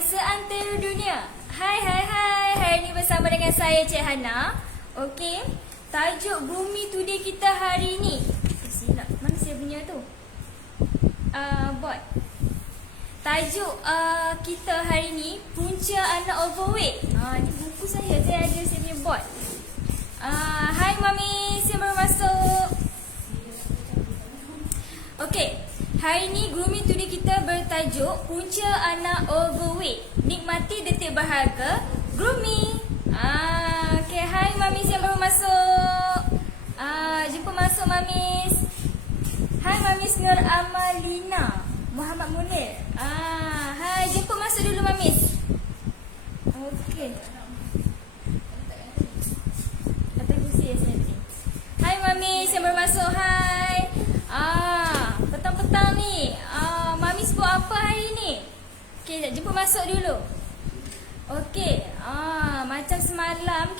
seantero dunia. Hai, hari ni bersama dengan saya Cik Hana. Okey, tajuk Bumi Today kita hari ni. Silap, mana saya punya tu? Bot. Tajuk kita hari ni, punca anak overweight. Ni buku saya ada saya punya bot. Hai Mami, saya baru masuk. Okey, hari ni Grooming Today kita bertajuk punca anak overweight. Nikmati detik berharga grooming. Okey, hai Mamis yang baru masuk. Jumpa masuk Mamis. Hai Mamis Nur Amalina Muhammad Munir. Hai, jumpa masuk dulu Mamis. Okey. Atas kursi ya nanti. Hai Mamis yang baru masuk. Hai. Petang-petang ni Mamis buat apa hari ni? Okey, jumpa masuk dulu. Okey, macam semalam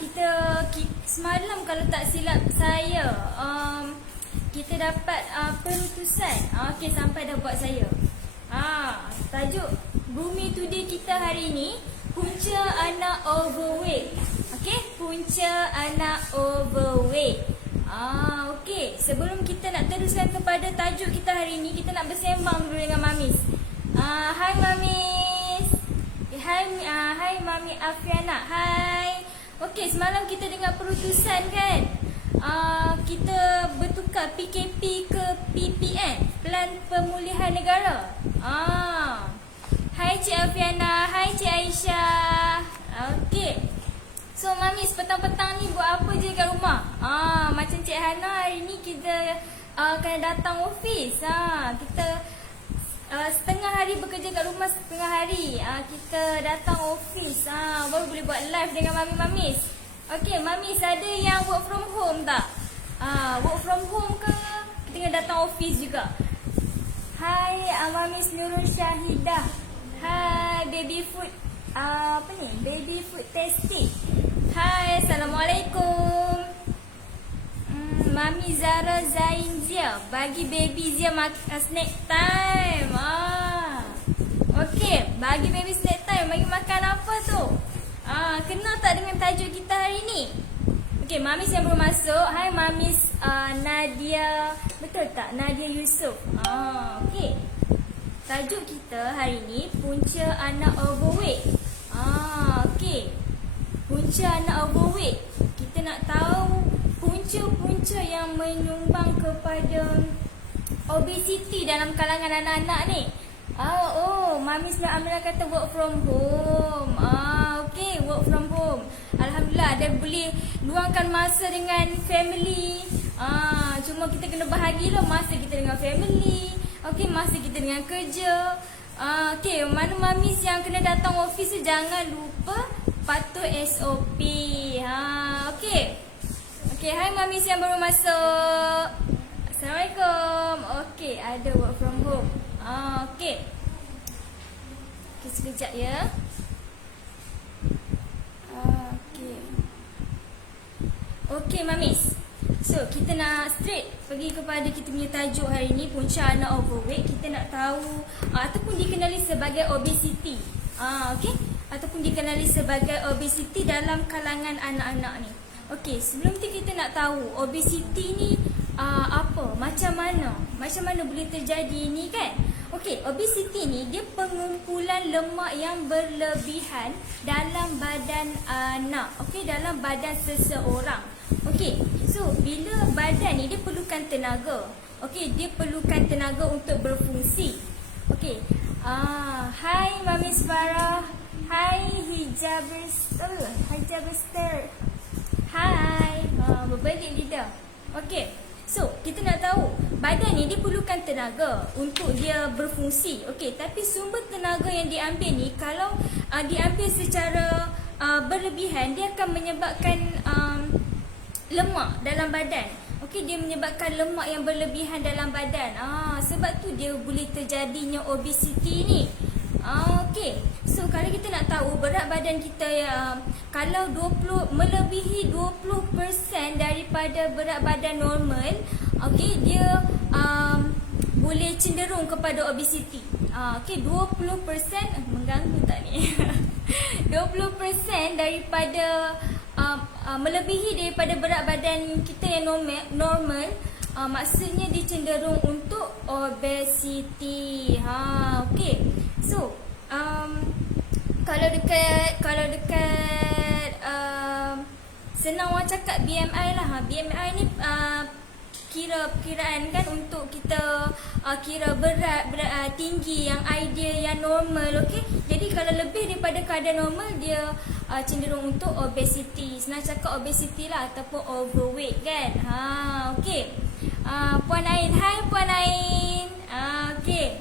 semalam kalau tak silap saya kita dapat perutusan. Okey, sampai dah buat saya. Tajuk Bumi Today kita hari ni, punca anak overweight. Okey, punca anak overweight. Okey, sebelum kita nak teruskan kepada tajuk kita hari ni, kita nak bersembang dulu dengan Mamis. Hai Mamis. Hai Mami Afiana. Hai. Okey, semalam kita dengar perutusan kan? Kita bertukar PKP ke PPN, Pelan Pemulihan Negara. Hai Cik Afiana, hai Cik Aisyah. Okey. So Mamis, petang-petang ni buat apa je kat rumah? Macam Cik Hana hari ni kita kena datang office. Kita setengah hari bekerja kat rumah, setengah hari kita datang office. Baru boleh buat live dengan Mamis. Okey, Mamis ada yang work from home tak? Work from home ke? Kita kena datang office juga. Hai Mamis Nurul Syahidah. Hai baby food baby food tasty. Hai, Assalamualaikum. Mami Zara Zain Zia, bagi baby Zia makan snack time. Okey, bagi baby snack time. Bagi makan apa tu? Kenal tak dengan tajuk kita hari ni? Okey, Mamis yang baru masuk. Hai Mamis Nadia. Betul tak? Nadia Yusof. Okey. Tajuk kita hari ni, punca anak overweight. Okey. Punca anak overweight. Kita nak tahu punca-punca yang menyumbang kepada obesity dalam kalangan anak-anak ni. Mamis nak Amira kata work from home. Okey, work from home. Alhamdulillah, ada boleh luangkan masa dengan family. Cuma kita kena bahagilah masa kita dengan family. Okey, masa kita dengan kerja. Okey, mana Mamis yang kena datang office tu jangan lupa patuh SOP. Okey. Okey, hai Mamis yang baru masuk. Assalamualaikum. Okey, ada work from home. Okey. Okey, sekejap ya. Okey. Okey Mamis. So, kita nak straight pergi kepada kita punya tajuk hari ni, punca anak overweight. Kita nak tahu ataupun dikenali sebagai obesity. Okey, ataupun dikenali sebagai obesity dalam kalangan anak-anak ni. Okey, sebelum tu kita nak tahu obesity ni apa, macam mana boleh terjadi ni kan? Okey, obesity ni dia pengumpulan lemak yang berlebihan dalam badan anak. Okey, dalam badan seseorang. Okey, so bila badan ni dia perlukan tenaga. Okey, dia perlukan tenaga untuk berfungsi. Okey. Hai Mamis Farah. Hai Hijabister. Hai. Berbalik lidah. Okey. So, kita nak tahu badan ni dia perlukan tenaga untuk dia berfungsi. Okey, tapi sumber tenaga yang diambil ni kalau diambil secara berlebihan, dia akan menyebabkan lemak dalam badan. Okey, dia menyebabkan lemak yang berlebihan dalam badan. Sebab tu dia boleh terjadinya obesity ni. Okey. So kalau kita nak tahu berat badan kita kalau melebihi 20% daripada berat badan normal, okey, dia boleh cenderung kepada obesity. Okey, 20% mengganggu tak ni? 20% daripada melebihi daripada berat badan kita yang normal, maksudnya dia cenderung untuk obesity. Okey. So, kalau dekat senang orang cakap BMI lah. BMI ni kiraan kan untuk kita kira berat tinggi yang ideal, yang normal. Okey. Jadi kalau lebih daripada kadar normal, dia cenderung untuk obesity. Senang cakap obesity lah, ataupun overweight kan. Okey. Puan Ain, hai Puan Ain. Okey.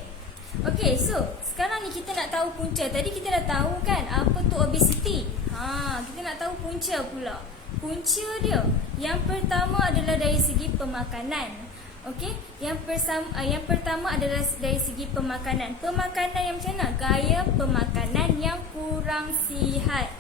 Okey, so sekarang ni kita nak tahu punca. Tadi kita dah tahu kan apa tu obesity. Kita nak tahu punca pula. Punca dia yang pertama adalah dari segi pemakanan. Okey, yang pertama adalah dari segi pemakanan. Pemakanan yang macam mana? Gaya pemakanan yang kurang sihat.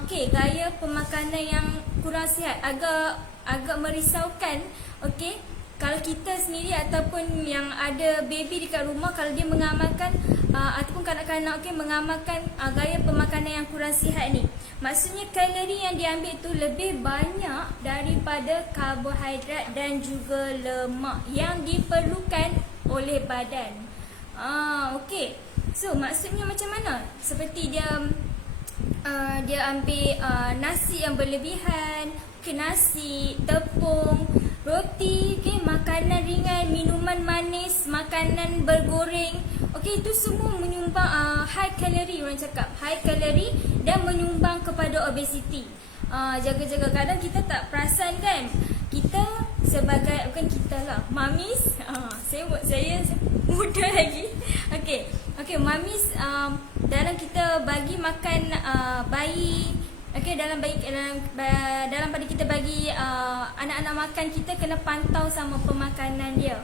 Okey, gaya pemakanan yang kurang sihat agak merisaukan. Okey, kalau kita sendiri ataupun yang ada baby dekat rumah, kalau dia mengamalkan ataupun kanak-kanak mengamalkan gaya pemakanan yang kurang sihat ni, maksudnya kalori yang diambil tu lebih banyak daripada karbohidrat dan juga lemak yang diperlukan oleh badan. Okey. So maksudnya macam mana? Seperti dia ambil nasi yang berlebihan, nasi, tepung, roti, makanan ringan, minuman manis, makanan bergoreng. Okey, itu semua menyumbang high calorie, orang cakap high calorie, dan menyumbang kepada obesity. Jaga-jaga, kadang kita tak perasan kan. Kita sebagai, bukan kita lah, mamis, saya muda lagi. Okey, mamis, dalam kita bagi makan bayi, okey, dalam pada kita bagi anak-anak makan, kita kena pantau sama pemakanan dia,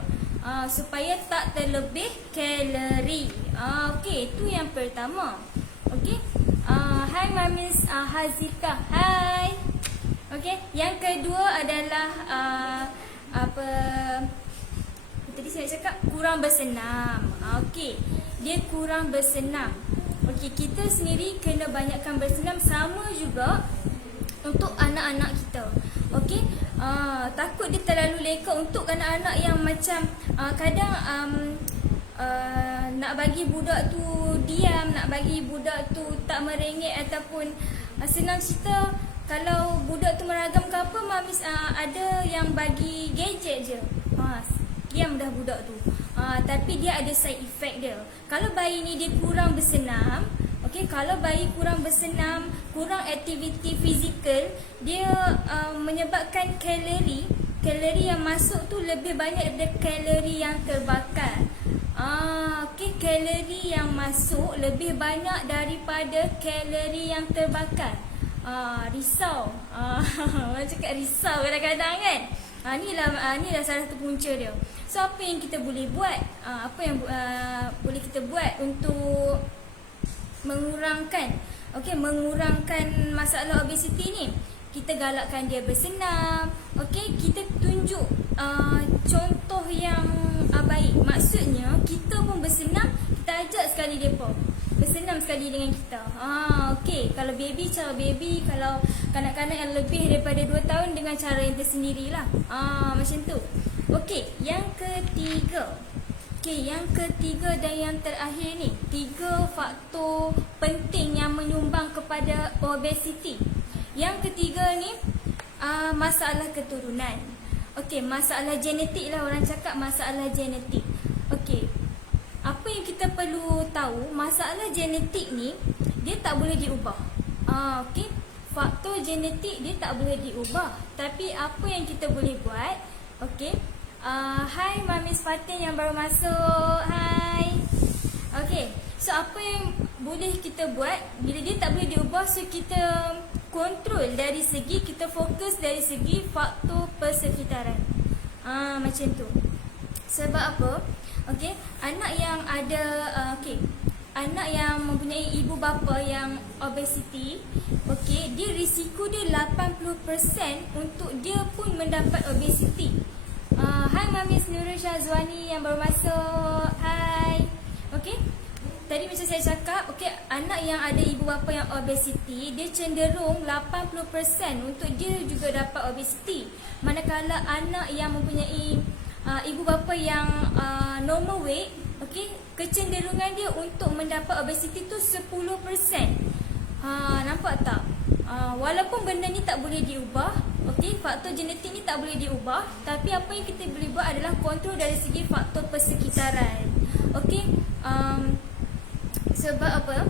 supaya tak terlebih kalori. Okey, itu yang pertama. Okey. Hai Mamis Hazika. Hai. Okey, yang kedua adalah tadi saya cakap kurang bersenam. Okey, dia kurang bersenam. Okey, kita sendiri kena banyakkan bersenam, sama juga untuk anak-anak kita. Okey, takut dia terlalu leka untuk anak-anak yang macam kadang nak bagi budak tu diam, nak bagi budak tu tak merengek, ataupun senang cerita, kalau budak tu meragam ke apa, mamis ada yang bagi gadget je, diam dah budak tu. Tapi dia ada side effect dia. Kalau bayi ni dia kurang bersenam, okey, kalau bayi kurang bersenam, kurang aktiviti fizikal, dia menyebabkan kalori yang masuk tu lebih banyak daripada kalori yang terbakar. Okey, kalori yang masuk lebih banyak daripada kalori yang terbakar. Risau. Orang cakap risau kadang-kadang kan. Inilah salah satu punca dia. So apa yang kita boleh buat? Apa yang boleh kita buat untuk mengurangkan masalah obesity ni? Kita galakkan dia bersenam. Okey, kita tunjuk contoh yang baik. Maksudnya kita pun bersenam, kita ajak sekali depa bersenam sekali dengan kita. Okey, kalau baby cara baby, kalau kanak-kanak yang lebih daripada 2 tahun dengan cara yang tersendirilah. Macam tu. Okey, yang ketiga. Okey, yang ketiga dan yang terakhir ni, 3 faktor penting yang menyumbang kepada obesity. Yang ketiga ni masalah keturunan. Okey, masalah genetik lah, orang cakap masalah genetik. Okey, apa yang kita perlu tahu, masalah genetik ni dia tak boleh diubah. Okey, faktor genetik dia tak boleh diubah. Tapi apa yang kita boleh buat? Okey, hai Mamis Fatin yang baru masuk. Hai. Okey, so apa yang boleh kita buat bila dia tak boleh diubah? So kita kontrol dari segi, kita fokus dari segi faktor persekitaran. Macam tu. Sebab apa? Okey, anak yang ada anak yang mempunyai ibu bapa yang obesity, okey, dia risiko dia 80% untuk dia pun mendapat obesity. Hai Mamis Nurul Syazwani yang baru masuk. Hai. Okey. Tadi macam saya cakap, okey, anak yang ada ibu bapa yang obesity, dia cenderung 80% untuk dia juga dapat obesity. Manakala anak yang mempunyai ibu bapa yang normal weight, okey, kecenderungan dia untuk mendapat obesity tu 10%. Nampak tak? Walaupun benda ni tak boleh diubah, okey, faktor genetik ni tak boleh diubah, tapi apa yang kita boleh buat adalah kontrol dari segi faktor persekitaran. Okey, sebab apa?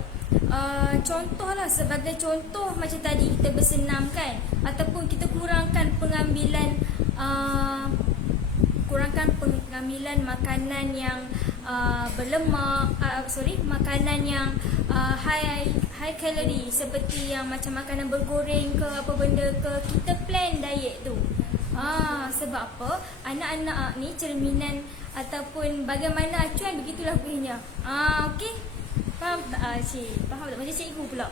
Contohlah, sebagai contoh macam tadi kita bersenam kan, ataupun kita kurangkan pengambilan makanan yang berlemak, makanan yang high calorie, seperti yang macam makanan bergoreng ke apa benda ke, kita plan diet tu. Sebab apa? Anak-anak ni cerminan ataupun bagaimana acuan, begitulah kuihnya. Okey. Faham tak? Faham tak? Macam cikgu pula.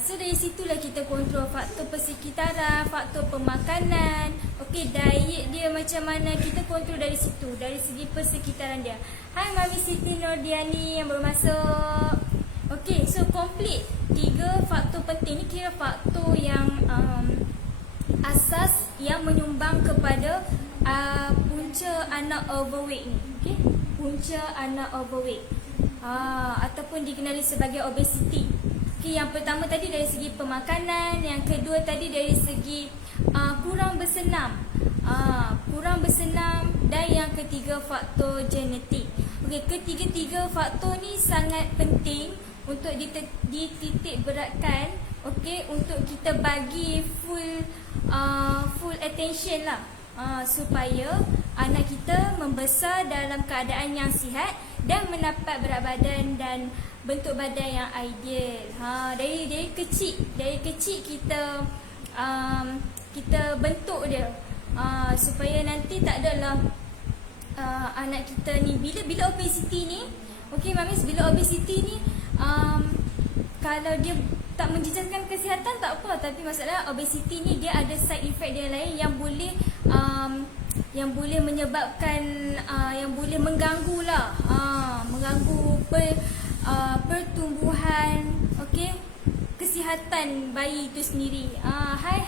So dari situlah kita kontrol faktor persekitaran, faktor pemakanan. Okey, diet dia macam mana, kita kontrol dari situ, dari segi persekitaran dia. Hai Mami Siti Nordiani yang baru masuk. Okey, so complete 3 faktor penting ni, kira faktor yang asas yang menyumbang kepada punca anak overweight ni. Okey, punca anak overweight. Ataupun dikenali sebagai obesity. Okay, yang pertama tadi dari segi pemakanan, yang kedua tadi dari segi kurang bersenam, dan yang ketiga faktor genetik. Okay, ketiga-tiga faktor ni sangat penting untuk dititik beratkan, okay, untuk kita bagi full attention lah, supaya anak kita membesar dalam keadaan yang sihat dan mendapat berat badan dan bentuk badan yang ideal. Dari kecil kita bentuk dia, supaya nanti tak adalah anak kita ni bila obesity ni, okey Mamis, bila obesity ni kalau dia tak menjejaskan kesihatan tak apa, tapi masalah obesity ni dia ada side effect dia lain yang boleh menyebabkan yang boleh mengganggu lah, mengganggu pertumbuhan, okey, kesihatan bayi itu sendiri. Hai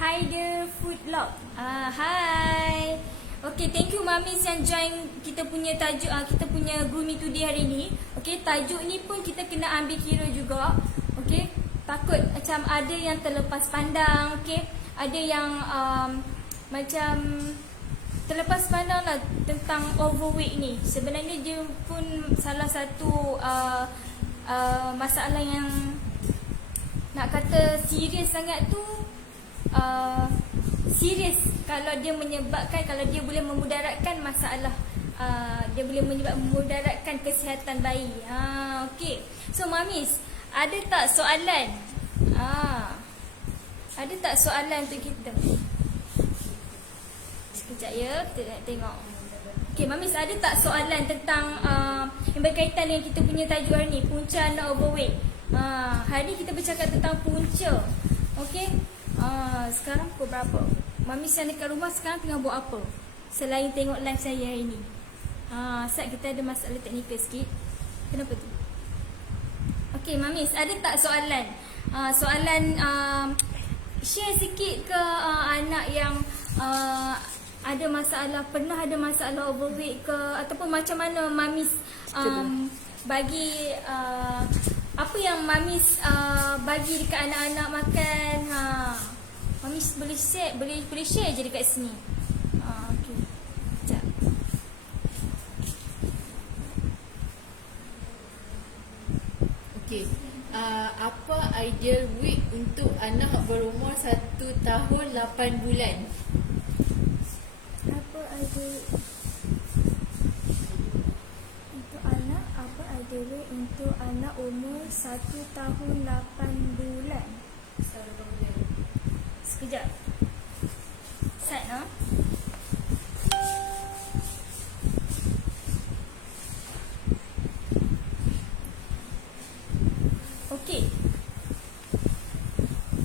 Haider Foodlog. Hai. Okey, thank you Mamis yang join kita punya tajuk, kita punya Grooming Today hari ni. Okey, tajuk ni pun kita kena ambil kira juga. Okey, takut macam ada yang terlepas pandang, okey. Ada yang macam terlepas pandang lah tentang overweight ni. Sebenarnya dia pun salah satu masalah yang nak kata serius sangat tu, serius kalau dia menyebabkan, kalau dia boleh memudaratkan masalah, dia boleh memudaratkan kesihatan bayi. Okey. So Mamis, ada tak soalan? Ada tak soalan untuk kita? Sekejap ya, kita nak tengok. Okey Mamis, ada tak soalan tentang yang berkaitan dengan kita punya tajuk hari ni, punca anak overweight? Hari ni kita bercakap tentang punca. Okey. Sekarang pukul berapa? Mamis yang dekat rumah sekarang tengah buat apa selain tengok live saya hari ni? Sat kita ada masalah teknikal sikit. Kenapa tu? Okey Mamis, ada tak soalan? Soalan share sikit ke anak yang ada masalah, pernah ada masalah overweight ke, ataupun macam mana Mamis bagi apa yang Mamis bagi dekat anak-anak makan. Mamis boleh share, boleh share je dekat sini. Okey. Sekejap. Okey. Apa ideal weight untuk anak berumur 1 tahun 8 bulan? Apa ideal untuk anak? Apa ideal weight untuk anak umur 1 tahun 8 bulan? Sekejap. Set Okey.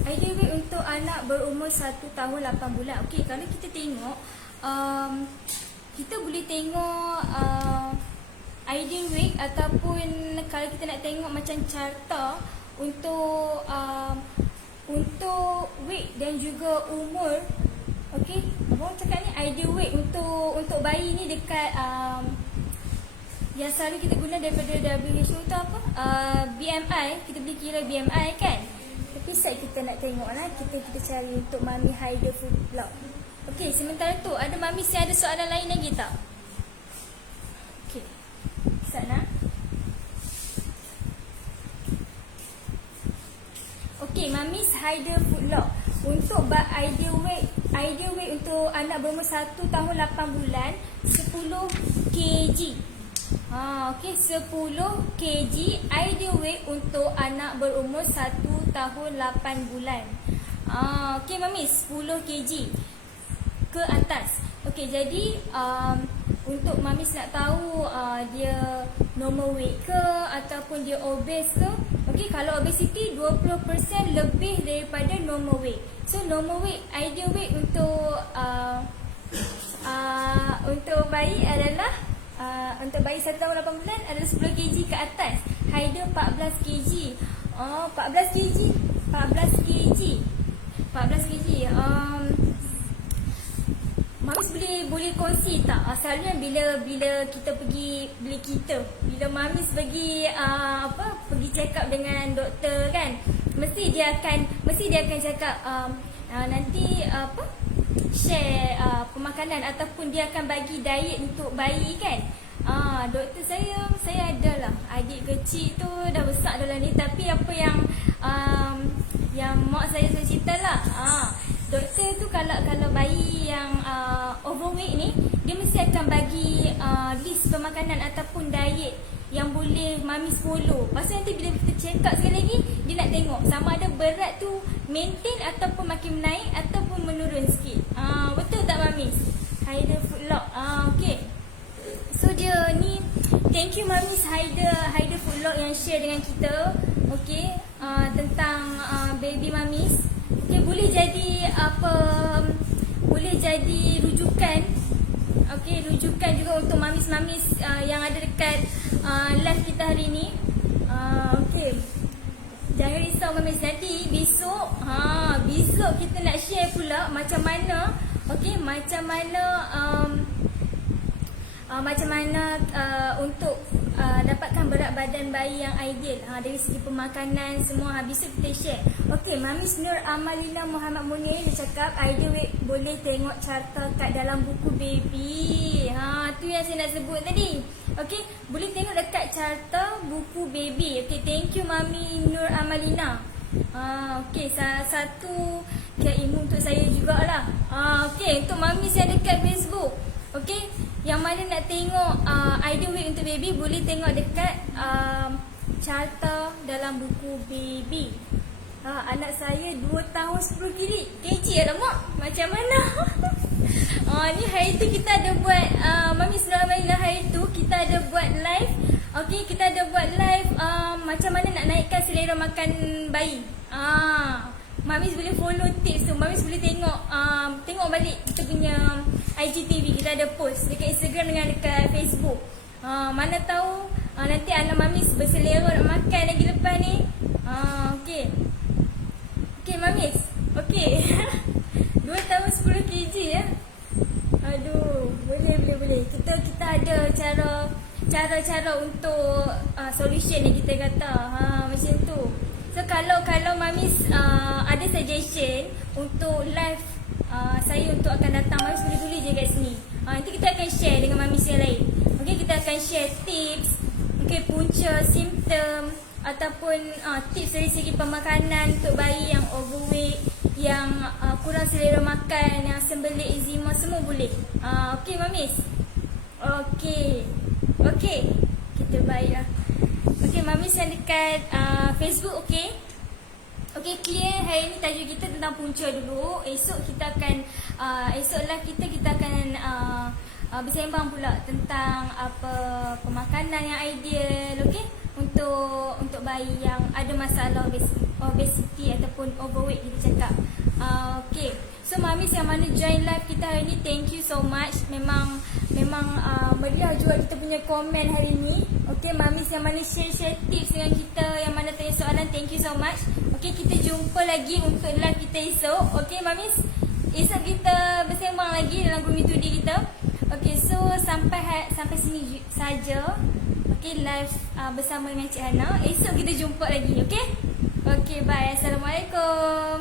Ideal weight untuk anak berumur 1 tahun 8 bulan. Okey, kalau kita tengok kita boleh tengok ideal weight ataupun kalau kita nak tengok macam carta untuk weight dan juga umur. Okey, abang cakap ni ideal weight untuk bayi ni dekat yang selalu kita guna daripada WHO tu apa? BMI, kita boleh kira BMI kan. Tapi set kita nak tengok lah, kita cari untuk Mami Haida Food Vlog. Okey, sementara tu ada Mami yang ada soalan lain lagi tak? Okey. Sana. Okey, Mami Haida Food Vlog. Untuk ideal weight untuk anak berumur 1 tahun 8 bulan 10 kg. Okey, 10 kg ideal weight untuk anak berumur 1 tahun 8 bulan. Okey Mami, 10 kg ke atas. Okey, jadi untuk Mami nak tahu dia normal weight ke ataupun dia obese ke. Okey, kalau obesity 20% lebih daripada normal weight. So normal weight, ideal weight untuk bayi adalah untuk bayi 1 tahun 8 bulan adalah 10 kg ke atas. Haida 14 kg. 14 kg. 14 kg. Mamis boleh kongsi tak? Selalunya bila kita pergi bila Mamis pergi pergi check up dengan doktor kan, mesti dia akan cakap nanti share pemakanan ataupun dia akan bagi diet untuk bayi kan. Doktor saya adalah adik kecil tu dah besar dalam ni, tapi apa yang mak saya cerita lah, doktor tu kalau bayi yang overweight ni, dia mesti akan bagi list pemakanan ataupun diet yang boleh Mamis follow. Pasal nanti bila kita check up sekali lagi, dia nak tengok sama ada berat tu maintain ataupun makin naik ataupun menurun sikit. Betul tak Mamis? Haida Food Vlog. Okay. So dia ni, thank you Mamis Haida Food Vlog yang share dengan kita. Okay, tentang baby Mamis. Okay, boleh jadi rujukan. Okay, rujukan juga untuk Mamis-Mamis yang ada dekat live kita hari ni. Okay, jangan risau Mamis, nanti besok kita nak share pula macam mana. Okay, macam mana untuk dapatkan berat badan bayi yang ideal dari segi pemakanan semua. Habis tu kita share. Okey, Mamis Nur Amalina Muhammad Munir dia cakap ideal weight boleh tengok carta kat dalam buku baby. Tu yang saya nak sebut tadi. Okey, boleh tengok dekat carta buku baby. Okey, thank you Mami Nur Amalina. Okey, satu ilmu untuk saya jugalah. Okey, untuk Mamis yang dekat Facebook. Okey, yang mana nak tengok ideal weight untuk baby, boleh tengok dekat carta dalam buku baby. Anak saya 2 tahun 10 kg. Alamak, macam mana? Ni hari tu kita ada buat Mami Surah Amalina, hari tu kita ada buat live. Okey, kita ada buat live macam mana nak naikkan selera makan bayi. Mamis boleh follow tips tu. Mamis boleh tengok balik kita punya IGTV. Kita ada post dekat Instagram dengan dekat Facebook. Mana tahu nanti anak Mamis berselera nak makan lagi lepas ni. Okey. Okey Mamis. Okey. 2 tahun 10 kg ya. Aduh, boleh. Kita ada cara untuk solution yang kita kata. Macam tu. So kalau Mamis ada suggestion untuk live saya untuk akan datang, Mamis boleh tulis je kat sini. Nanti kita akan share dengan Mamis yang lain. Okey, kita akan share tips, okey, punca, simptom ataupun tips dari segi pemakanan untuk bayi yang overweight, yang kurang selera makan, yang sembelit, eczema, semua boleh. Okey Mamis. Okey. Kita baiklah. Okey, Mamis yang dekat Facebook, okey. Okey, clear. Hari ni tajuk kita tentang punca dulu. Esok kita akan esok live kita akan bersembang pula tentang apa pemakanan yang ideal, okey, untuk bayi yang ada masalah obesity ataupun overweight kita cakap. Okey. So So mamis yang mana join live kita hari ni, thank you so much. Memang meriah juga kita punya komen hari ni. Okay, mamis yang mana share tips dengan kita, yang mana tanya soalan, thank you so much. Okay, kita jumpa lagi untuk live kita esok. Okay mamis, esok kita bersembang lagi dalam Bumi Tudi kita. Okay, so sampai sini saja. Okay, live bersama dengan Cik Hana. Esok kita jumpa lagi, okay? Okay, bye. Assalamualaikum.